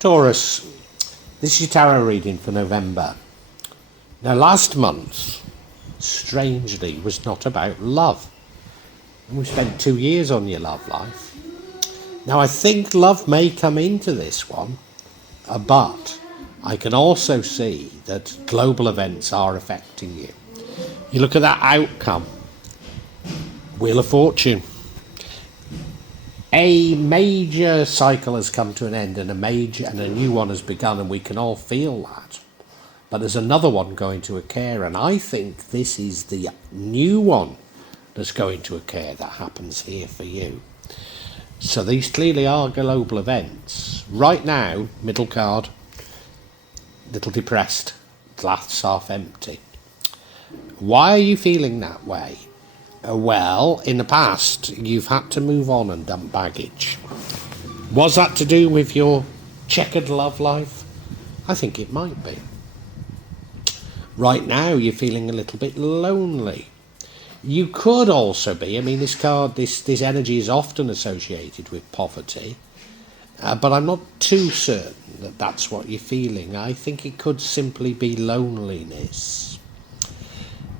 Taurus, this is your tarot reading for November. Now, last month, strangely, was not about love. We spent 2 years on your love life. Now, I think love may come into this one, but I can also see that global events are affecting you. You look at that outcome, Wheel of Fortune. A major cycle has come to an end and a new one has begun, and we can all feel that. But there's another one going to occur, and I think this is the new one that's going to occur that happens here for you. So these clearly are global events. Right now, middle card, little depressed, glass half empty. Why are you feeling that way? Well, in the past, you've had to move on and dump baggage. Was that to do with your checkered love life? I think it might be. Right now, you're feeling a little bit lonely. You could also be, this card, this energy is often associated with poverty, but I'm not too certain that that's what you're feeling. I think it could simply be loneliness.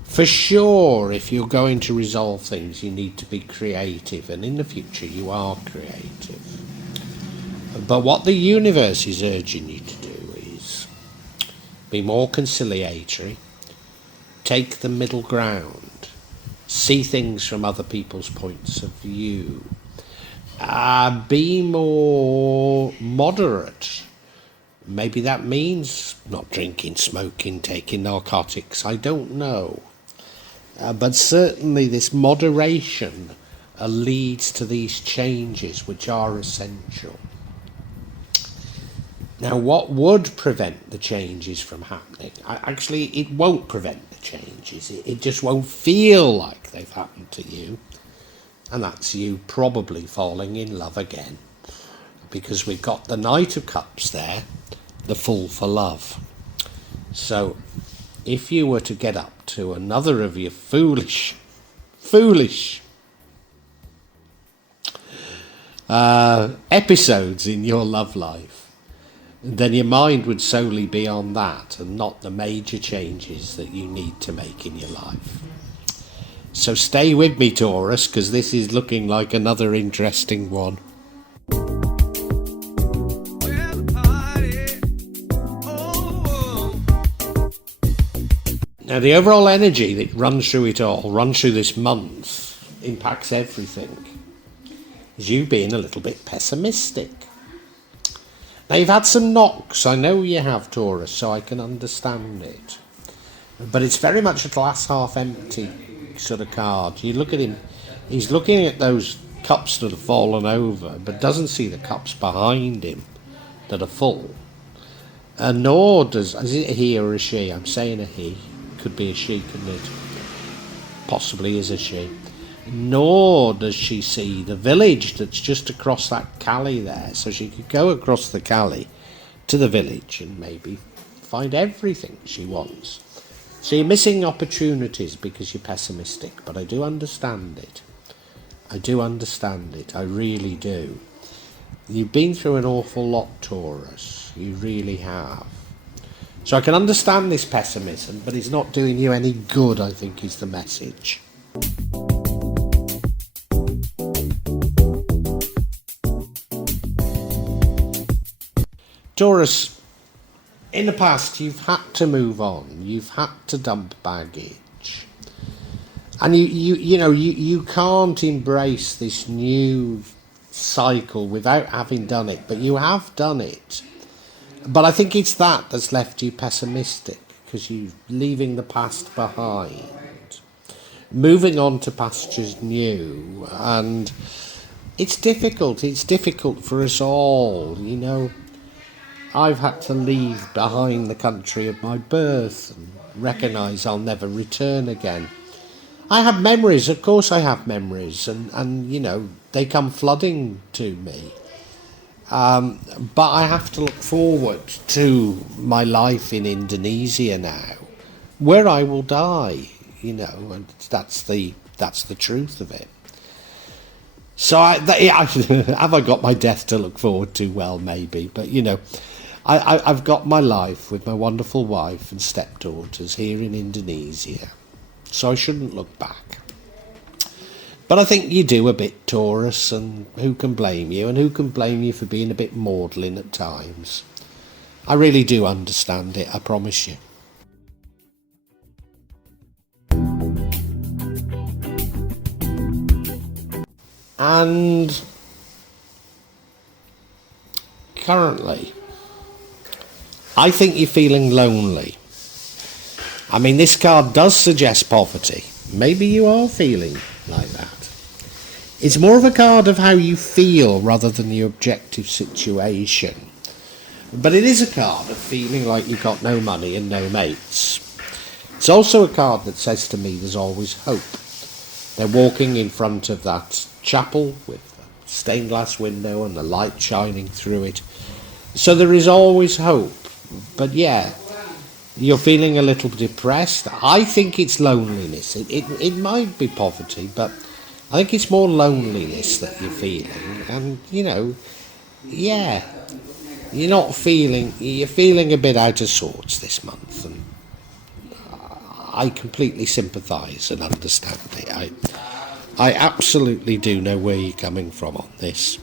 For sure, if you're going to resolve things, you need to be creative, and in the future you are creative. But what the universe is urging you to do is be more conciliatory, take the middle ground, see things from other people's points of view, be more moderate. Maybe that means not drinking, smoking, taking narcotics, I don't know. But certainly this moderation leads to these changes which are essential. Now, what would prevent the changes from happening? Actually, it won't prevent the changes. It just won't feel like they've happened to you. And that's you probably falling in love again. Because we've got the Knight of Cups there, the Fool for Love. So, if you were to get up to another of your foolish episodes in your love life, then your mind would solely be on that and not the major changes that you need to make in your life. So stay with me, Taurus, because this is looking like another interesting one. Now, the overall energy that runs through it all, runs through this month, impacts everything, is you being a little bit pessimistic. Now, you've had some knocks. I know you have, Taurus, so I can understand it. But it's very much a glass half empty sort of card. You look at him, he's looking at those cups that have fallen over, but doesn't see the cups behind him that are full. And nor does, is it a he or a she? I'm saying a he. Could be a she, couldn't it? Possibly is a she. Nor does she see the village that's just across that calle there. So she could go across the calle to the village and maybe find everything she wants. So you're missing opportunities because you're pessimistic, but I do understand it. I do understand it. I really do. You've been through an awful lot, Taurus. You really have. So I can understand this pessimism, but it's not doing you any good, I think, is the message. Taurus, in the past, you've had to move on. You've had to dump baggage. And you can't embrace this new cycle without having done it, but you have done it. But I think it's that that's left you pessimistic, because you're leaving the past behind, moving on to pastures new, and it's difficult for us all, I've had to leave behind the country of my birth and recognise I'll never return again. I have memories, of course I have memories, and they come flooding to me. But I have to look forward to my life in Indonesia now, where I will die, and that's the truth of it. So have I got my death to look forward to? Well, maybe, but I've got my life with my wonderful wife and stepdaughters here in Indonesia, so I shouldn't look back. But I think you do a bit, Taurus, and who can blame you? And who can blame you for being a bit maudlin at times? I really do understand it, I promise you. And currently, I think you're feeling lonely. I mean, this card does suggest poverty. Maybe you are feeling like that. It's more of a card of how you feel rather than the objective situation. But it is a card of feeling like you've got no money and no mates. It's also a card that says to me there's always hope. They're walking in front of that chapel with a stained glass window and the light shining through it. So there is always hope. But yeah, you're feeling a little depressed. I think it's loneliness. It might be poverty, but I think it's more loneliness that you're feeling. And, yeah, you're feeling a bit out of sorts this month. And I completely sympathise and understand it. I absolutely do know where you're coming from on this.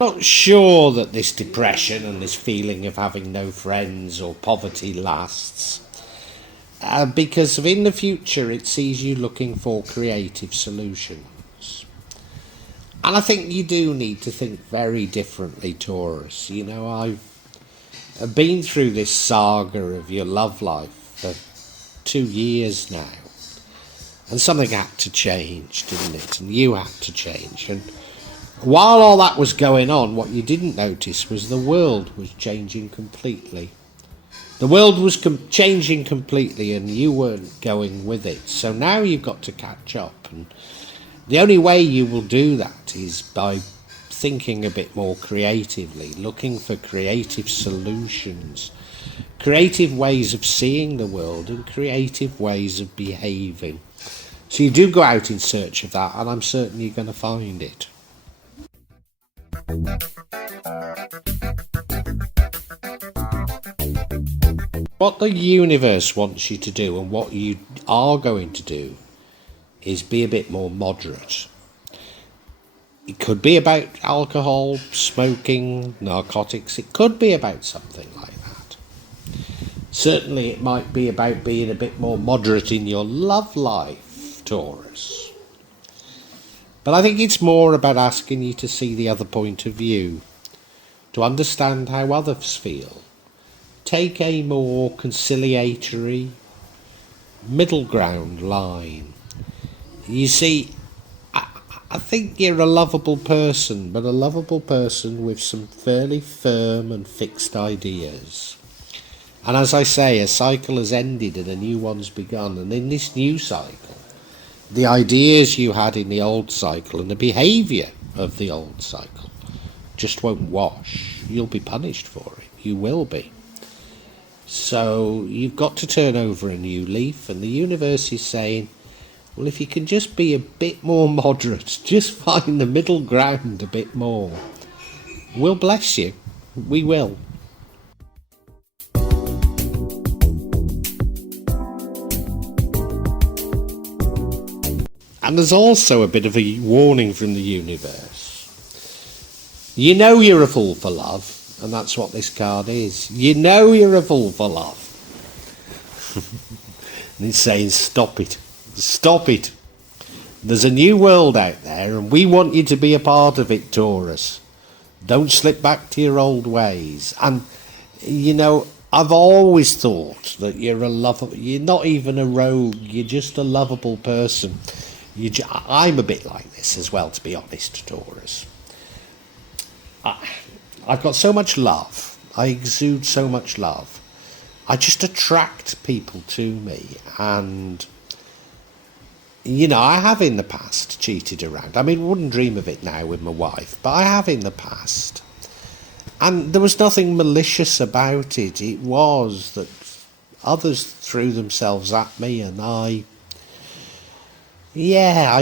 Not sure that this depression and this feeling of having no friends or poverty lasts, because in the future it sees you looking for creative solutions. And I think you do need to think very differently, Taurus. I've been through this saga of your love life for 2 years now, and something had to change, didn't it? And you had to change. And while all that was going on, what you didn't notice was the world was changing completely. The world was changing completely and you weren't going with it. So now you've got to catch up. And the only way you will do that is by thinking a bit more creatively, looking for creative solutions, creative ways of seeing the world and creative ways of behaving. So you do go out in search of that, and I'm certain you're going to find it. What the universe wants you to do, and what you are going to do, is be a bit more moderate. It could be about alcohol, smoking, narcotics. It could be about something like that. Certainly it might be about being a bit more moderate in your love life, Taurus. But I think it's more about asking you to see the other point of view, to understand how others feel. Take a more conciliatory, middle ground line. You see, I think you're a lovable person, but a lovable person with some fairly firm and fixed ideas. And as I say, a cycle has ended and a new one's begun. And in this new cycle, the ideas you had in the old cycle and the behaviour of the old cycle just won't wash. You'll be punished for it. You will be. So you've got to turn over a new leaf, and the universe is saying, well, if you can just be a bit more moderate, just find the middle ground a bit more, we'll bless you. We will. And there's also a bit of a warning from the universe. You know you're a fool for love, and that's what this card is. You know you're a fool for love. And it's saying, stop it. Stop it. There's a new world out there, and we want you to be a part of it, Taurus. Don't slip back to your old ways. And, I've always thought that you're you're not even a rogue, you're just a lovable person. I'm a bit like this as well, to be honest, Taurus. I've got so much love. I exude so much love. I just attract people to me, and I have in the past cheated around. I mean, wouldn't dream of it now with my wife, but I have in the past. And there was nothing malicious about it. It was that Others threw themselves at me, and I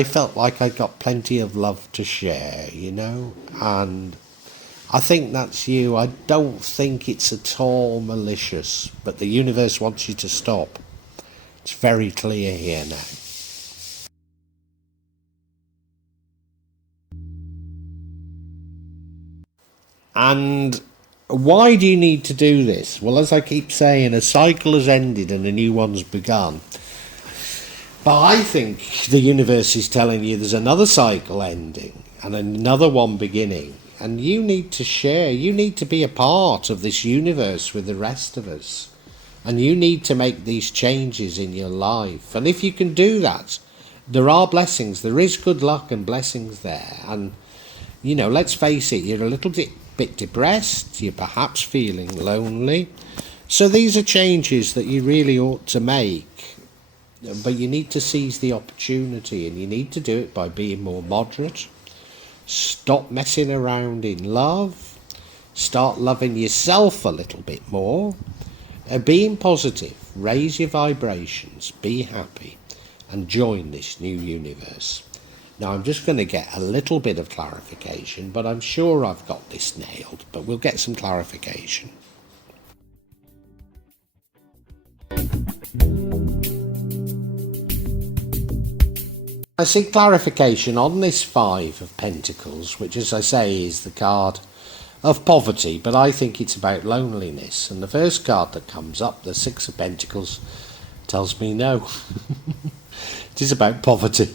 felt like I got plenty of love to share, and I think that's you. I don't think it's at all malicious, but the universe wants you to stop. It's very clear here now. And why do you need to do this? Well, as I keep saying, a cycle has ended and a new one's begun. But I think the universe is telling you there's another cycle ending and another one beginning. And you need to share. You need to be a part of this universe with the rest of us. And you need to make these changes in your life. And if you can do that, there are blessings. There is good luck and blessings there. And, let's face it, you're a little bit depressed. You're perhaps feeling lonely. So these are changes that you really ought to make. But you need to seize the opportunity, and you need to do it by being more moderate. Stop messing around in love. Start loving yourself a little bit more. Being positive. Raise your vibrations. Be happy. And join this new universe. Now, I'm just going to get a little bit of clarification, but I'm sure I've got this nailed. But we'll get some clarification. I see clarification on this Five of Pentacles, which, as I say, is the card of poverty, but I think it's about loneliness. And the first card that comes up, the Six of Pentacles, tells me no. It is about poverty.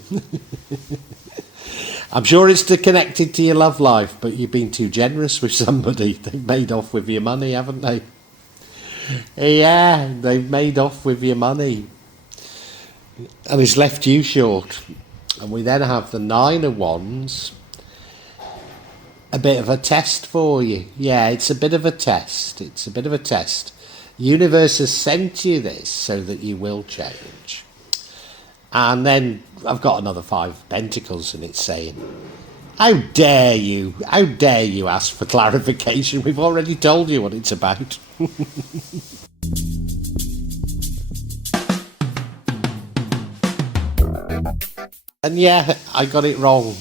I'm sure it's connected to your love life, but you've been too generous with somebody. They've made off with your money, haven't they? Yeah, they've made off with your money. And it's left you short. And we then have the Nine of Wands. A bit of a test for you. Yeah, it's a bit of a test. It's a bit of a test. The universe has sent you this so that you will change. And then I've got another Five of Pentacles, and it's saying, how dare you ask for clarification? We've already told you what it's about. And yeah, I got it wrong.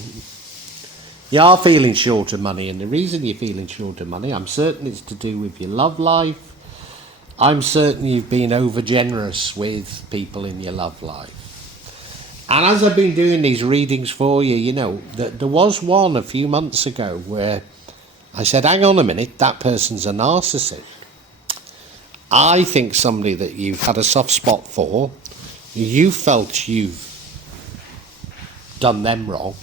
You are feeling short of money, and the reason you're feeling short of money, I'm certain it's to do with your love life. I'm certain you've been over generous with people in your love life. And as I've been doing these readings for you, there was one a few months ago where I said, hang on a minute, that person's a narcissist. I think somebody that you've had a soft spot for, you felt you've done them wrong,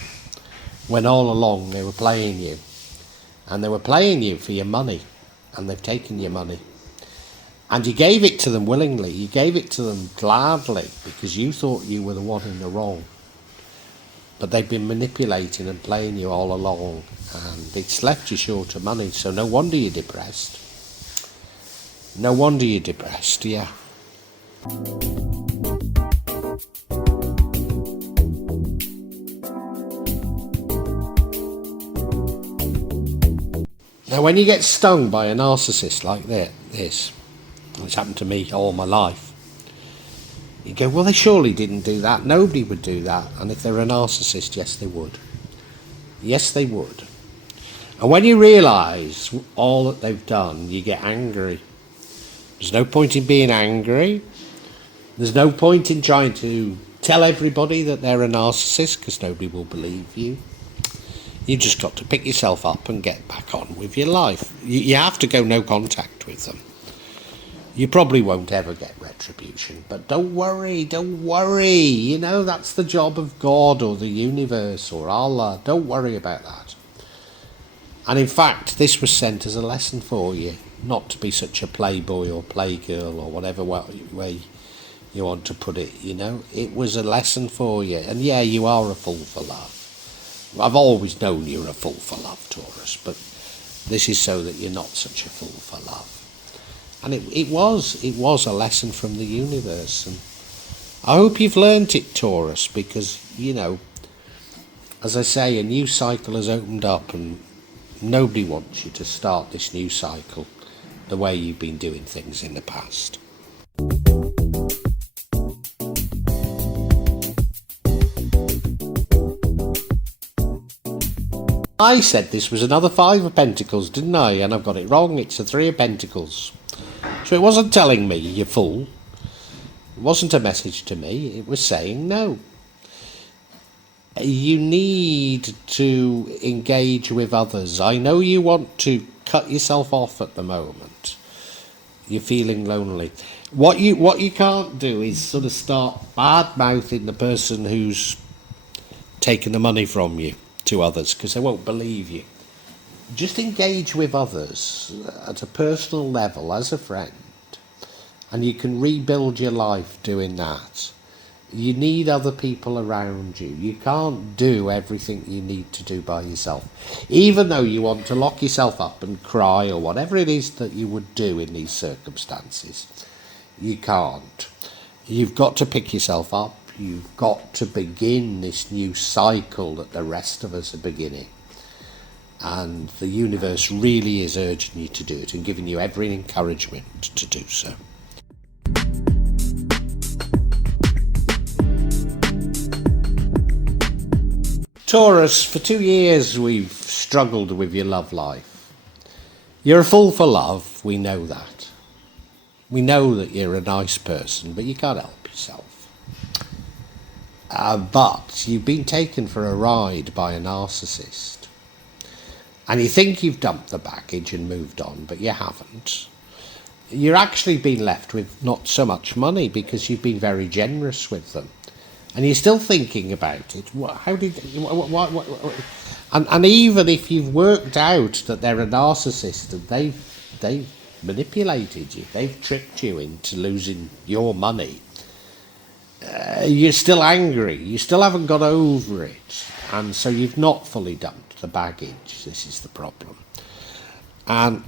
when all along they were playing you. And they were playing you for your money, and they've taken your money. And you gave it to them willingly, you gave it to them gladly, because you thought you were the one in the wrong. But they've been manipulating and playing you all along, and it's left you short of money, so no wonder you're depressed. No wonder you're depressed, yeah. Now, when you get stung by a narcissist like this, it's happened to me all my life, you go, well, they surely didn't do that. Nobody would do that. And if they're a narcissist, yes, they would. Yes, they would. And when you realise all that they've done, you get angry. There's no point in being angry. There's no point in trying to tell everybody that they're a narcissist, because nobody will believe you. You just got to pick yourself up and get back on with your life. You have to go no contact with them. You probably won't ever get retribution, but don't worry. That's the job of God or the universe or Allah. Don't worry about that. And in fact, this was sent as a lesson for you, not to be such a playboy or playgirl or whatever way you want to put it, It was a lesson for you. And yeah, you are a fool for love. I've always known you're a fool for love, Taurus, but this is so that you're not such a fool for love. And it was a lesson from the universe. And I hope you've learnt it, Taurus, because, as I say, a new cycle has opened up, and nobody wants you to start this new cycle the way you've been doing things in the past. I said this was another 5 of Pentacles, didn't I? And I've got it wrong. It's a 3 of Pentacles. So it wasn't telling me, you fool. It wasn't a message to me. It was saying no. You need to engage with others. I know you want to cut yourself off at the moment. You're feeling lonely. What you can't do is sort of start bad-mouthing the person who's taken the money from you to others, because they won't believe you. Just engage with others at a personal level as a friend, and you can rebuild your life doing that. You need other people around you. You can't do everything you need to do by yourself. Even though you want to lock yourself up and cry or whatever it is that you would do in these circumstances, you can't. You've got to pick yourself up. You've got to begin this new cycle that the rest of us are beginning. And the universe really is urging you to do it and giving you every encouragement to do so. Taurus, for 2 years we've struggled with your love life. You're a fool for love, we know that. We know that you're a nice person, but you can't help yourself. But you've been taken for a ride by a narcissist. And you think you've dumped the baggage and moved on, but you haven't. You're actually been left with not so much money because you've been very generous with them. And you're still thinking about it. How did... And even if you've worked out that they're a narcissist and they've manipulated you, they've tricked you into losing your money, you're still angry. You still haven't got over it. And so you've not fully dumped the baggage. This is the problem. And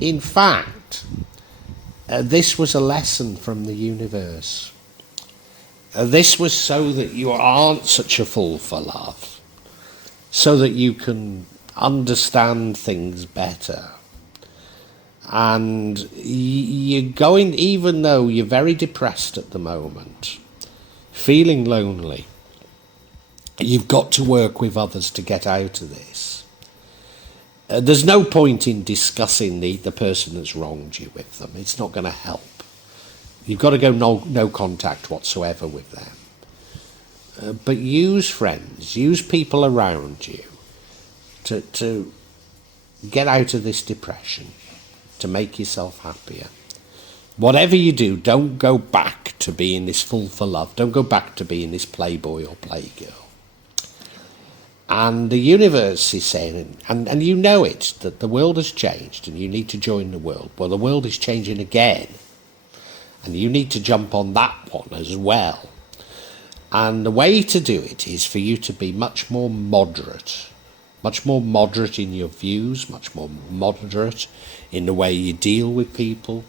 in fact, this was a lesson from the universe. This was so that you aren't such a fool for love, so that you can understand things better. And you're going, even though you're very depressed at the moment, feeling lonely, you've got to work with others to get out of this. There's no point in discussing the person that's wronged you with them. It's not going to help. You've got to go no contact whatsoever with them. But use friends, use people around you to get out of this depression, to make yourself happier. Whatever you do, don't go back to being this fool for love. Don't go back to being this playboy or playgirl. And the universe is saying, and you know it, that the world has changed and you need to join the world. Well, the world is changing again. And you need to jump on that one as well. And the way to do it is for you to be much more moderate in your views, much more moderate in the way you deal with people.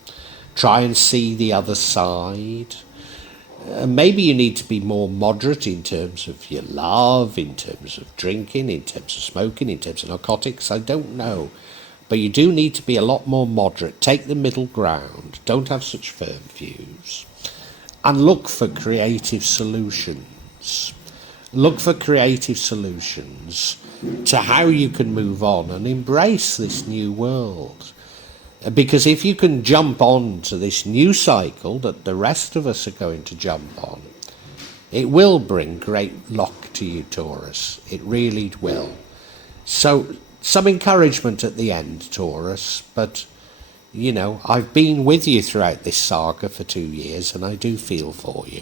Try and see the other side. Maybe you need to be more moderate in terms of your love, in terms of drinking, in terms of smoking, in terms of narcotics. I don't know. But you do need to be a lot more moderate. Take the middle ground. Don't have such firm views. And look for creative solutions. Look for creative solutions to how you can move on and embrace this new world. Because if you can jump on to this new cycle that the rest of us are going to jump on, it will bring great luck to you, Taurus. It really will. So, some encouragement at the end, Taurus, but, you know, I've been with you throughout this saga for 2 years and I do feel for you.